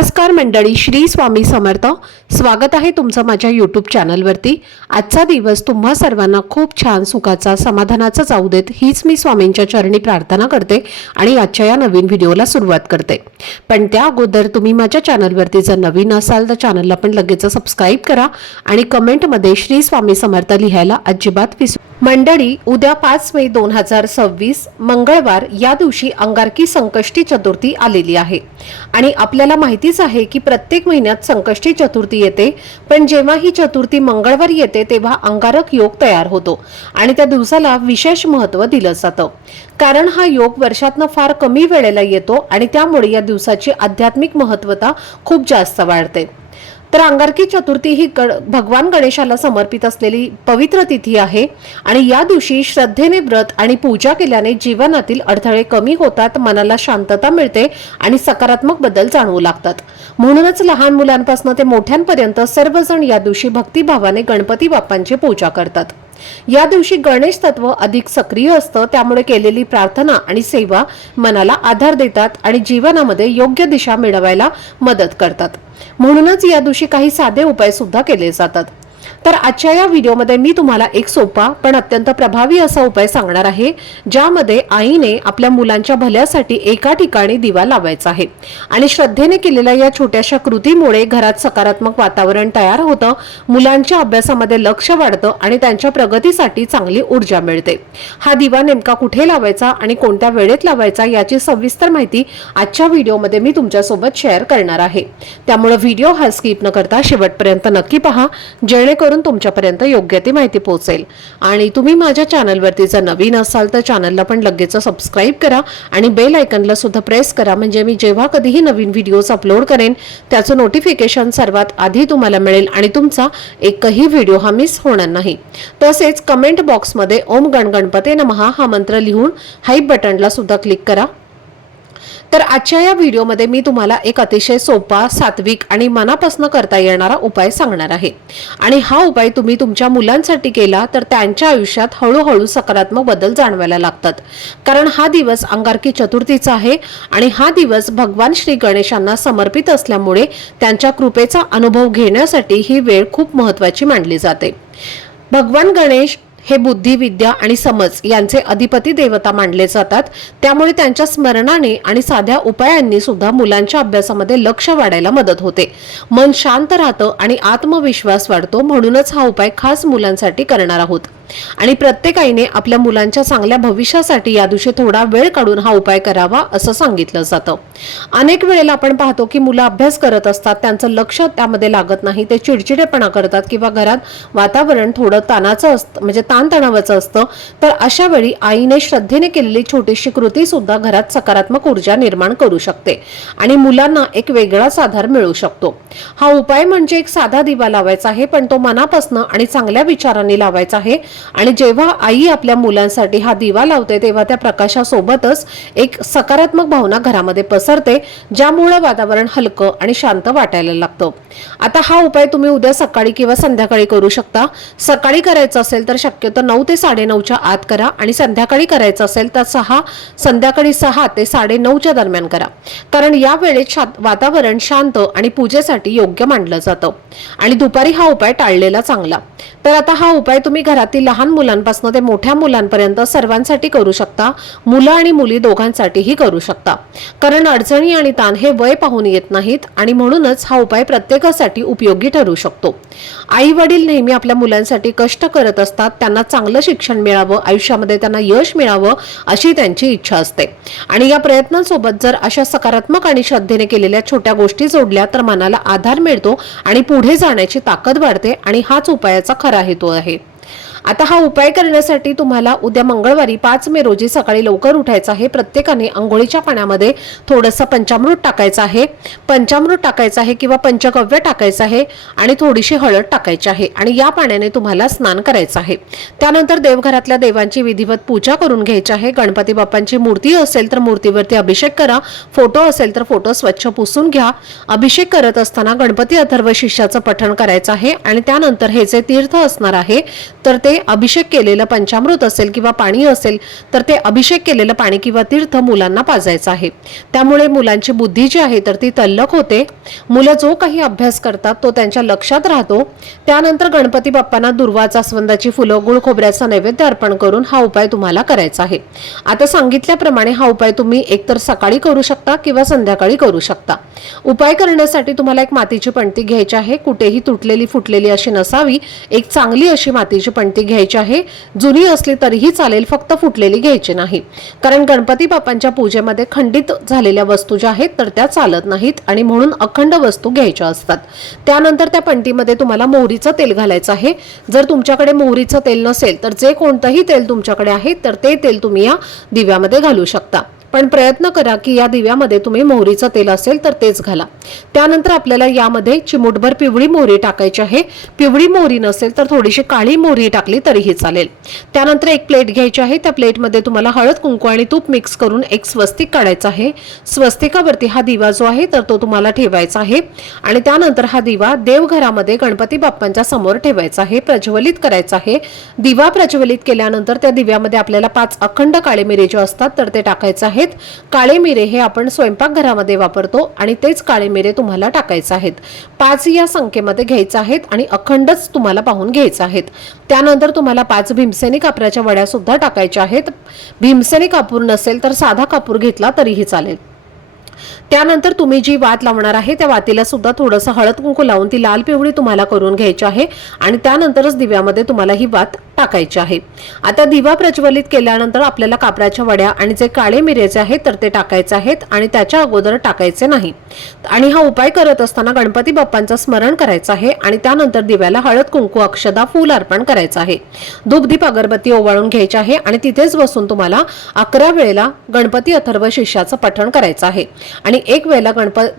नमस्कार मंडळी, श्री स्वामी समर्थ। स्वागत आहे तुमचं माझ्या यूट्यूब चॅनलवरती। आजचा दिवस तुम्हा सर्वांना खूप छान सुखाचा समाधानाचा जाऊ देत हीच मी स्वामींच्या चरणी प्रार्थना करते आणि आजच्या या नवीन व्हिडिओला सुरुवात करते। पण त्या अगोदर तुम्ही माझ्या चॅनलवरती जर नवीन असाल तर चॅनलला पण लगेच सबस्क्राइब करा आणि कमेंटमध्ये श्री स्वामी समर्थ लिहायला अजिबात विसरू। मंडळी, उद्या 5 मे 2026 मंगळवार या दिवशी अंगारकी संकष्टी चतुर्थी आलेली आहे आणि आपल्याला माहितीच आहे की प्रत्येक महिन्यात संकष्टी चतुर्थी येते, पण जेव्हा ही चतुर्थी मंगळवारी येते तेव्हा अंगारक योग तयार होतो आणि त्या दिवसाला विशेष महत्त्व दिलं जातं, कारण हा योग वर्षातनं फार कमी वेळेला येतो आणि त्यामुळे या दिवसाची आध्यात्मिक महत्त्वता खूप जास्त वाढते। तर अंगारकी चतुर्थी ही भगवान गणेशाला समर्पित असलेली पवित्र तिथी आहे आणि या दिवशी श्रद्धेने व्रत आणि पूजा केल्याने जीवनातील अडथळे कमी होतात, मनाला शांतता मिळते आणि सकारात्मक बदल जाणवू लागतात। म्हणूनच लहान मुलांपासून ते मोठ्यांपर्यंत सर्वजण या दिवशी भक्तिभावाने गणपती बाप्पांची पूजा करतात। या दिवशी गणेश तत्व अधिक सक्रिय असतं, त्यामुळे केलेली प्रार्थना आणि सेवा मनाला आधार देतात आणि जीवनामध्ये योग्य दिशा मिळवायला मदत करतात। म्हणूनच या दिवशी काही साधे उपाय सुद्धा केले जातात। तर आजच्या या व्हिडिओमध्ये मी तुम्हाला एक सोपा पण अत्यंत प्रभावी असा उपाय सांगणार आहे, ज्यामध्ये आईने आपल्या मुलांच्या भल्यासाठी एका ठिकाणी दिवा लावायचा आहे आणि श्रद्धेने केलेल्या या छोट्याशा कृतीमुळे घरात सकारात्मक वातावरण तयार होतं, मुलांच्या अभ्यासामध्ये लक्ष वाढतं आणि त्यांच्या प्रगतीसाठी चांगली ऊर्जा मिळते। हा दिवा नेमका कुठे लावायचा आणि कोणत्या वेळेत लावायचा याची सविस्तर माहिती आजच्या व्हिडिओमध्ये मी तुमच्यासोबत शेअर करणार आहे, त्यामुळे व्हिडिओ हा स्किप न करता शेवटपर्यंत नक्की पहा, जेणेकरून तुमच्यापर्यंत योग्य ती माहिती पोहोचेल। आणि तुम्ही माझ्या चॅनलवरती जर नवीन असाल तर चॅनलला पण लगेच सबस्क्राइब करा आणि बेल आयकॉनला सुद्धा प्रेस करा, म्हणजे मी जेव्हा कधीही नवीन व्हिडिओज अपलोड करेन त्याचं नोटिफिकेशन सर्वात आधी तुम्हाला मिळेल आणि तुमचा एकही व्हिडिओ हा मिस होणार नाही। तसेच कमेंट बॉक्समध्ये ओम गण गणपते नमः हा मंत्र लिहून हाईप बटनला सुद्धा क्लिक करा। तर आजच्या या व्हिडिओमध्ये मी तुम्हाला एक अतिशय सोपा, सात्विक आणि मनापासून करता येणारा उपाय सांगणार आहे आणि हा उपाय तुम्ही तुमच्या मुलांसाठी केला तर त्यांच्या आयुष्यात हळूहळू सकारात्मक बदल जाणवायला लागतात, कारण हा दिवस अंगारकी चतुर्थीचा आहे आणि हा दिवस भगवान श्री गणेशांना समर्पित असल्यामुळे त्यांच्या कृपेचा अनुभव घेण्यासाठी ही वेळ खूप महत्त्वाची मानली जाते। भगवान गणेश हे बुद्धी, विद्या आणि समज यांचे अधिपती देवता मानले जातात, त्यामुळे त्यांच्या स्मरणाने आणि साध्या उपायांनी सुद्धा मुलांच्या अभ्यासामध्ये लक्ष वाढायला मदत होते, मन शांत राहतं आणि आत्मविश्वास वाढतो। म्हणूनच हा उपाय खास मुलांसाठी करणार आहोत आणि प्रत्येक आईने आपल्या मुलांच्या चांगल्या भविष्यासाठी या दिवशी थोडा वेळ काढून हा उपाय करावा असं सांगितलं जातं। अनेक वेळेला आपण पाहतो की मुलं अभ्यास करत असतात, त्यांचं लक्ष त्यामध्ये लागत नाही, ते चिडचिडेपणा करतात किंवा घरात वातावरण थोडं ताणाचं असतं, म्हणजे ताणतणावाचं असतं। तर अशा वेळी आईने श्रद्धेने केलेली छोटीशी कृती सुद्धा घरात सकारात्मक ऊर्जा निर्माण करू शकते आणि मुलांना एक वेगळाच आधार मिळू शकतो। हा उपाय म्हणजे एक साधा दिवा लावायचा आहे, पण तो मनापासून आणि चांगल्या विचारांनी लावायचा आहे आणि जेव्हा आई आपल्या मुलांसाठी हा दिवा लावते तेव्हा त्या प्रकाशासोबतच एक सकारात्मक भावना घरामध्ये पसरते, ज्यामुळे वातावरण हलकं आणि शांत वाटायला लागतं। आता हा उपाय तुम्ही उद्या सकाळी किंवा संध्याकाळी करू शकता। सकाळी करायचं असेल तर शक्यतो 9 ते 9:30च्या आत करा आणि संध्याकाळी करायचं असेल तर संध्याकाळी 6 ते 9:30च्या दरम्यान करा, कारण या वेळेत वातावरण शांत आणि पूजेसाठी योग्य मानलं जातं आणि दुपारी हा उपाय टाळलेला चांगला। तर आता हा उपाय तुम्ही घरातील लहान मुलांपासून ते मोठ्या मुलांपर्यंत सर्वांसाठी करू शकता, मुलं आणि मुली दोघांसाठीही करू शकता, कारण अडचणी आणि ताण हे वय पाहून येत नाहीत आणि म्हणूनच हा उपाय प्रत्येकासाठी उपयोगी ठरू शकतो। आई वडील नेहमी आपल्या मुलांसाठी कष्ट करत असतात, त्यांना चांगलं शिक्षण मिळावं, आयुष्यामध्ये त्यांना यश मिळावं अशी त्यांची इच्छा असते आणि या प्रयत्नांसोबत जर अशा सकारात्मक आणि श्रद्धेने केलेल्या छोट्या गोष्टी जोडल्या तर मनाला आधार मिळतो आणि पुढे जाण्याची ताकद वाढते आणि हाच उपायाचा खरा हेतू आहे। आता हा उपाय करण्यासाठी तुम्हाला उद्या मंगळवारी 5 मे रोजी सकाळी लवकर उठायचं आहे। प्रत्येकाने अंघोळीच्या पाण्यामध्ये थोडंसं पंचामृत टाकायचं आहे, किंवा पंचगव्य टाकायचं आहे आणि थोडीशी हळद टाकायची आहे आणि या पाण्याने तुम्हाला स्नान करायचं आहे। त्यानंतर देवघरातल्या देवांची विधिवत पूजा करून घ्यायची आहे। गणपती बाप्पांची मूर्ती असेल तर मूर्तीवरती अभिषेक करा, फोटो असेल तर फोटो स्वच्छ पुसून घ्या। अभिषेक करत असताना गणपती अथर्व शीर्षाचं पठण करायचं आहे आणि त्यानंतर हे जे तीर्थ असणार आहे तर ते ते अभिषेक केलेलं पंचामृत असेल किंवा पाणी असेल तर ते अभिषेक केलेलं पाणी किंवा तीर्थ मुलांना पाजायचं आहे। त्यामुळे मुलांची बुद्धी जी आहे तर ती तल्लख होते, मुलं जो काही अभ्यास करतात तो त्यांच्या लक्षात राहतो। त्यानंतर गणपती बाप्पांना दुर्वा, जास्वंदाची फुलं, गुळ खोबऱ्याचा नैवेद्य अर्पण करून हा उपाय तुम्हाला करायचा आहे। आता सांगितल्याप्रमाणे हा उपाय तुम्ही एकतर सकाळी करू शकता किंवा संध्याकाळी करू शकता। उपाय करण्यासाठी तुम्हाला एक मातीची पणती घ्यायची आहे, कुठेही तुटलेली फुटलेली अशी नसावी, एक चांगली अशी मातीची पणती घ्यायची आहे। जुनी असली तरीही चालेल, फक्त फुटलेली घ्यायची नाही, कारण गणपती बाप्पांच्या पूजेमध्ये खंडित झालेल्या वस्तू ज्या आहेत तर त्या चालत नाहीत आणि म्हणून अखंड वस्तू घ्यायच्या असतात। त्यानंतर त्या पणतीमध्ये तुम्हाला मोहरीचं तेल घालायचं आहे। जर तुमच्याकडे मोहरीचं तेल नसेल तर जे कोणतंही तेल तुमच्याकडे आहे तर ते तेल तुम्ही या दिव्यामध्ये घालू शकता, पण प्रयत्न करा की या दिव्यामध्ये तुम्ही मोहरीचं तेल असेल तर तेच घाला। त्यानंतर आपल्याला यामध्ये चिमूटभर पिवळी मोहरी टाकायची आहे। पिवळी मोहरी नसेल तर थोडीशी काळी मोहरी टाकली तरीही चालेल। त्यानंतर एक प्लेट घ्यायची आहे, त्या प्लेटमध्ये तुम्हाला हळद, कुंकू आणि तूप मिक्स करून एक स्वस्तिक काढायचं आहे। स्वस्तिकावरती हा दिवा जो आहे तर तो तुम्हाला ठेवायचा आहे आणि त्यानंतर हा दिवा देवघरामध्ये गणपती बाप्पांच्या समोर ठेवायचा आहे, प्रज्वलित करायचा आहे। दिवा प्रज्वलित केल्यानंतर त्या दिव्यामध्ये आपल्याला 5 अखंड काळे मिरे जे असतात तर ते टाकायचे आहे। काळे मिरे हे आपण स्वयंपाकघरामध्ये वापरतो आणि तेच काळे मिरे तुम्हाला टाकायचे आहेत। 5 या संख्येमध्ये घ्यायचे आहेत आणि अखंडच तुम्हाला पाहून घ्यायचे आहेत। त्यानंतर तुम्हाला 5 भीमसेनी कापराच्या वड्या सुद्धा टाकायच्या आहेत। भीमसेनी कापूर नसेल तर साधा कापूर घेतला तरीही चालेल। त्यानंतर तुम्ही जी वात लावणार आहे त्या वातीला सुद्धा थोडंसं हळद कुंकू लावून ती लाल पिवळी तुम्हाला करून घ्यायची आहे आणि त्यानंतरच दिव्यामध्ये तुम्हाला ही वात टाकायची आहे। आता दिवा प्रज्वलित केल्यानंतर आपल्याला कापराच्या वड्या आणि जे काळे मिरेचे आहेत तर ते टाकायचे आहेत आणि त्याच्या अगोदर टाकायचे नाही। आणि हा उपाय करत असताना गणपती बाप्पांचं स्मरण करायचं आहे आणि त्यानंतर दिव्याला हळद कुंकू, अक्षदा, फूल अर्पण करायचं आहे। धूपदीप अगरबत्ती ओवाळून घ्यायची आहे आणि तिथेच बसून तुम्हाला 11 वेळेला गणपती अथर्व शीर्षाचं पठण करायचं आहे आणि 1 वेळेला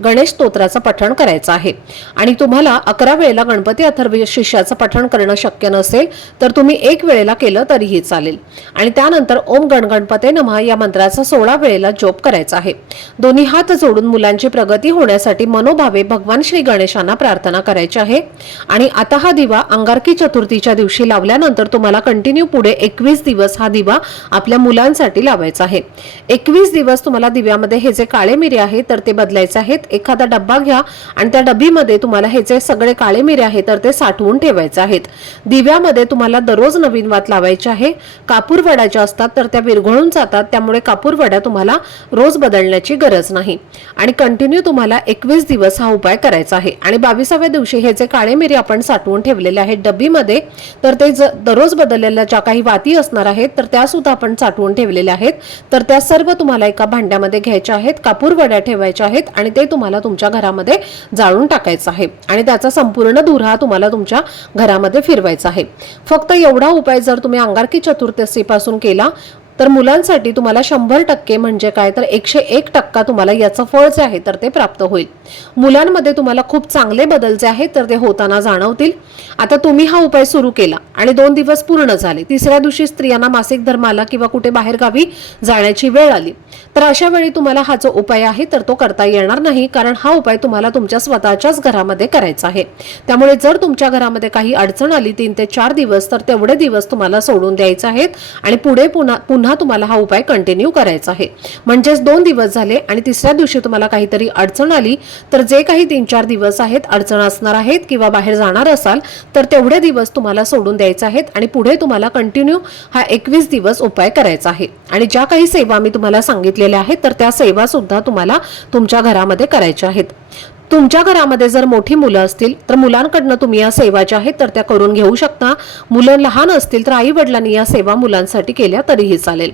गणेश स्तोत्राचं पठण करायचं आहे। आणि तुम्हाला 11 वेळेला गणपती अथर्व शीर्षाचं पठण करणं शक्य नसेल तर तुम्ही 1 वेळेला केलं तरीही चालेल। आणि त्यानंतर ओम गण गणपते नमः या मंत्राचा 16 वेळेला जप करायचा आहे। दोन्ही हात जोडून मुलांची प्रगती होण्यासाठी मनोभावे भगवान श्री गणेशांना प्रार्थना करायची आहे। आणि आता हा दिवा अंगारकी चतुर्थीच्या दिवशी लावल्यानंतर तुम्हाला कंटिन्यू पुढे 21 दिवस हा दिवा आपल्या मुलांसाठी लावायचा आहे। 21 दिवस तुम्हाला दिव्यामध्ये हे जे काळे मिरे आहेत तर ते बदलायचे आहेत। एखादा डब्बा घ्या आणि त्या डब्बीमध्ये तुम्हाला हे जे सगळे काळे मिरे आहेत तर ते साठवून ठेवायचे आहेत। दिव्यामध्ये तुम्हाला दररोज नवीन वात लावायची आहे। कापूर वड्या ज्या असतात तर त्या विरघळून जातात, त्यामुळे कापूर वड्या तुम्हाला रोज बदलण्याची गरज नाही आणि कंटिन्यू तुम्हाला 21 दिवस हा उपाय करायचा आहे। आणि 22व्या दिवशी हे जे काळे मिरे आपण साठवून ठेवलेले आहेत डब्बीमध्ये तर ते दररोज बदललेल्या ज्या काही वाती असणार आहेत तर त्या सुद्धा आपण साठवून ठेवलेल्या आहेत, तर त्या सर्व तुम्हाला एका भांड्यामध्ये घ्यायच्या आहेत, कापूर वड्या ठेवायच्या आहेत आणि ते तुम्हाला तुमच्या घरामध्ये जाळून टाकायचं आहे आणि त्याचा संपूर्ण धूर हा तुम्हाला तुमच्या घरामध्ये फिरवायचा आहे। फक्त एवढा उपाय जर तुम्ही अंगारकी चतुर्दशीपासून केला तर मुलांसाठी तुम्हाला 100% म्हणजे काय तर 101% तुम्हाला याचं फळ जे आहे तर ते प्राप्त होईल। मुलांमध्ये तुम्हाला खूप चांगले बदल जे आहेत तर ते होताना जाणवतील। आता तुम्ही हा उपाय सुरू केला आणि 2 दिवस पूर्ण झाले, 3ऱ्या दिवशी स्त्रियांना मासिक धर्म आला किंवा कुठे बाहेर गावी जाण्याची वेळ आली तर अशा वेळी तुम्हाला हा जो उपाय आहे तर तो करता येणार नाही, कारण हा उपाय तुम्हाला तुमच्या स्वतःच्याच घरामध्ये करायचा आहे। त्यामुळे जर तुमच्या घरामध्ये काही अडचण आली 3 ते 4 दिवस तर तेवढे दिवस तुम्हाला सोडून द्यायचे आहेत आणि पुढे पुन्हा तुम्हाला हा उपाय कंटिन्यू करायचा आहे। म्हणजे 2 दिवस झाले आणि 3ऱ्या दिवशी तुम्हाला काहीतरी अडचण आली तर जे काही 3-4 दिवस आहेत अडचण असणार आहेत किंवा बाहेर जाणार असाल तर तेवढे दिवस तुम्हाला सोडून द्यायचे आहेत आणि पुढे तुम्हाला कंटिन्यू हा 21 दिवस उपाय करायचा आहे। आणि ज्या काही सेवा मी तुम्हाला सांगितलेल्या आहेत तर त्या सेवा सुद्धा तुम्हाला तुमच्या घरामध्ये करायच्या आहेत। तुमच्या घरामध्ये जर मोठी मुलं असतील तर मुलांकडनं तुम्ही या सेवा ज्या आहेत तर त्या करून घेऊ शकता। मुलं लहान असतील तर आई वडिलांनी या सेवा मुलांसाठी केल्या तरीही चालेल।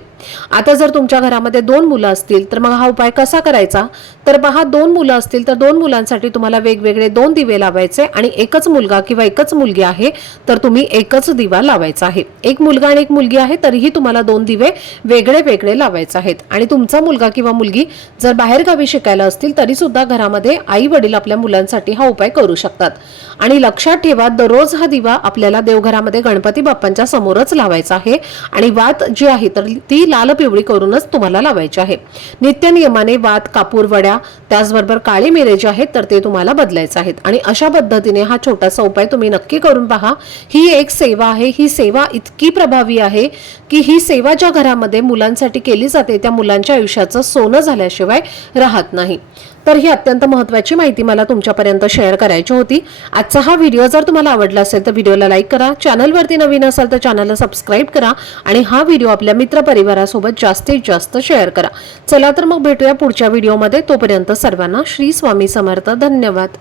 आता जर तुमच्या घरामध्ये 2 मुलं असतील तर मग हा उपाय कसा करायचा तर पहा, 2 मुलं असतील तर 2 मुलांसाठी तुम्हाला वेगवेगळे 2 दिवे लावायचे आणि एकच मुलगा किंवा एकच मुलगी आहे तर तुम्ही एकच दिवा लावायचा आहे। एक मुलगा आणि एक मुलगी आहे तरीही तुम्हाला 2 दिवे वेगळे वेगळे लावायचे आहेत। आणि तुमचा मुलगा किंवा मुलगी जर बाहेर गावी शिकायला असतील तरी सुद्धा घरामध्ये आई वडील वडील आपल्या मुलांसाठी हा उपाय करू शकतात। आणि लक्षात ठेवा, दररोज हा दिवा आपल्याला देवघरामध्ये गणपती बाप्पांच्या समोरच लावायचा आहे आणि वात जी आहे तर ती लाल पिवळी करूनच तुम्हाला लावायची आहे। नित्य नियमाने वात, कापूर, वड्या त्याचबरोबर काळे मिरे जे आहेत तर ते तुम्हाला बदलायचे आहेत आणि अशा पद्धतीने हा छोटासा उपाय तुम्ही नक्की करून पहा। ही एक सेवा आहे, ही सेवा इतकी प्रभावी आहे की ही सेवा ज्या घरामध्ये मुलांसाठी केली जाते त्या मुलांच्या आयुष्याचं सोनं झाल्याशिवाय राहत नाही। तर ही अत्यंत महत्त्वाची माहिती मला तुमच्यापर्यंत शेअर करायची होती। आजचा हा व्हिडिओ जर तुम्हाला आवडला असेल तर व्हिडिओला लाईक करा, चॅनलवरती नवीन असाल तर चॅनलला सबस्क्राईब करा आणि हा व्हिडिओ आपल्या मित्रपरिवारासोबत जास्तीत जास्त शेअर करा। चला तर मग भेटूया पुढच्या व्हिडिओमध्ये, तोपर्यंत सर्वांना श्री स्वामी समर्थ। धन्यवाद।